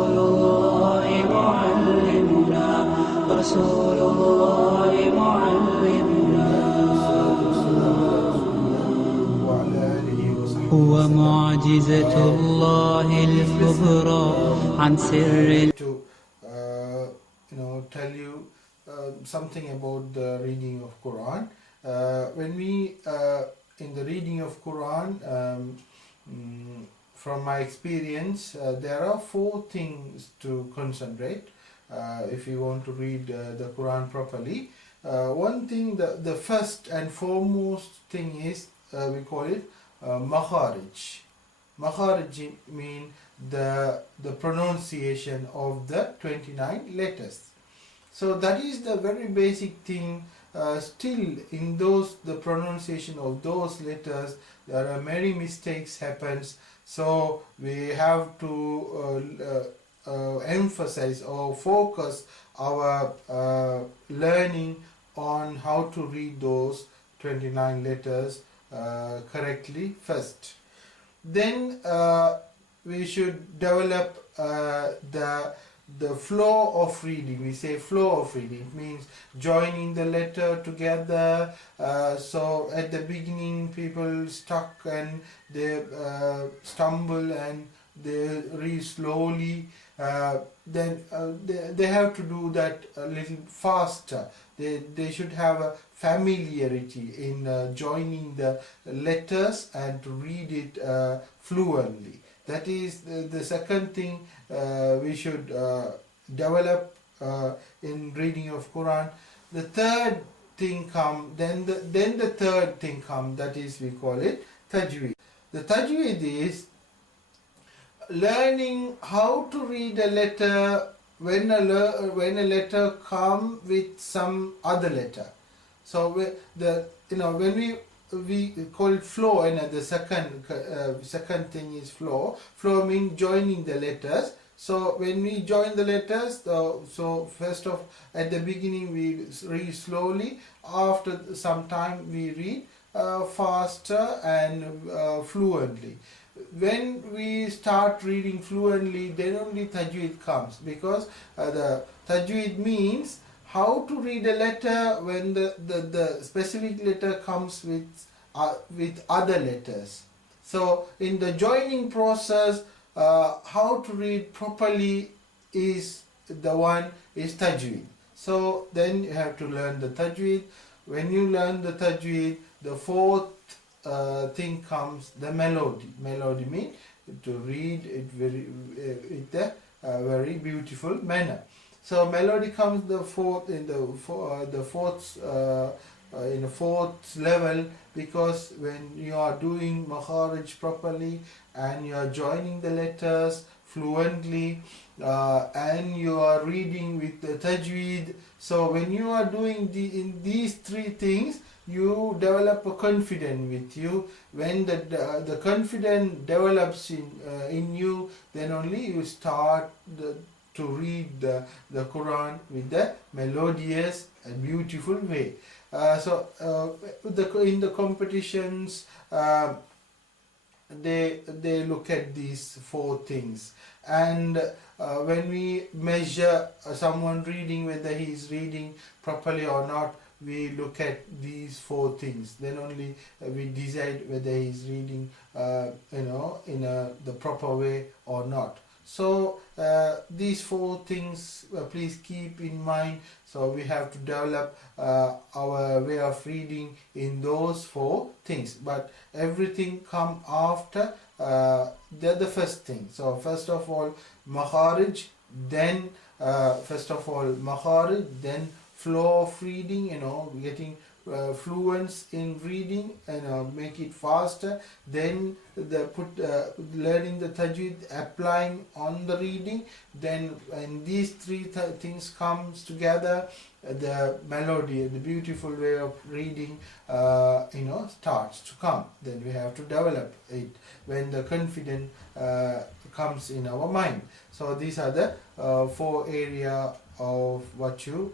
رسول الله معلمنا رسول الله معلمنا وعلى آله وصحبه هو معجزة الله الكبرى عن سر to tell you something about the reading of Quran. When we in the reading of Quran, from my experience, there are 4 things to concentrate if you want to read the Quran properly. One thing, the first and foremost thing is we call it makharij. Makharij mean the pronunciation of the 29 letters. So that is the very basic thing. Still in the pronunciation of those letters, there are many mistakes happens. So we have to emphasize or focus our learning on how to read those 29 letters correctly first. Then we should develop the flow of reading. We say flow of reading. It means joining the letter together. So at the beginning people stuck and they stumble and they read slowly. Then they have to do that a little faster. They should have a familiarity in joining the letters and to read it fluently. That is the second thing we should develop in reading of Quran. The third thing come, then the third thing come, that is we call it Tajweed. The Tajweed is learning how to read a letter when a letter come with some other letter. So when we call it flow, and the second thing is flow. Flow means joining the letters. So when we join the letters, so first of at the beginning we read slowly. After some time we read faster and fluently. When we start reading fluently, then only Tajweed comes, because the Tajweed means how to read a letter when the specific letter comes with other letters. So in the joining process, how to read properly is Tajweed. So then you have to learn the Tajweed. When you learn the Tajweed, the fourth thing comes the melody. Melody means to read it with a very beautiful manner. So melody comes the fourth in the fourth level, because when you are doing makharij properly and you are joining the letters fluently and you are reading with the tajweed, so when you are doing in these 3 things, you develop a confidence with you. When the confidence develops in you, then only you start to read the Quran with the melodious and beautiful way. So in the competitions, they look at these 4 things, and when we measure someone reading, whether he is reading properly or not, we look at these 4 things. Then only we decide whether he is reading in the proper way or not. So these 4 things please keep in mind. So we have to develop our way of reading in those 4 things, but everything come after the first thing. So first of all makharij, then then flow of reading, getting fluence in reading and make it faster. Then learning the tajweed, applying on the reading. Then when these 3 things comes together, the melody, the beautiful way of reading starts to come. Then we have to develop it when the confidence comes in our mind. So these are the 4 area of what you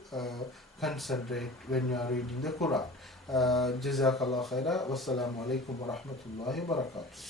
concentrate when you are reading the Quran. Jazakallah khaira. Wassalamu alaikum wa rahmatullahi wa barakatuh.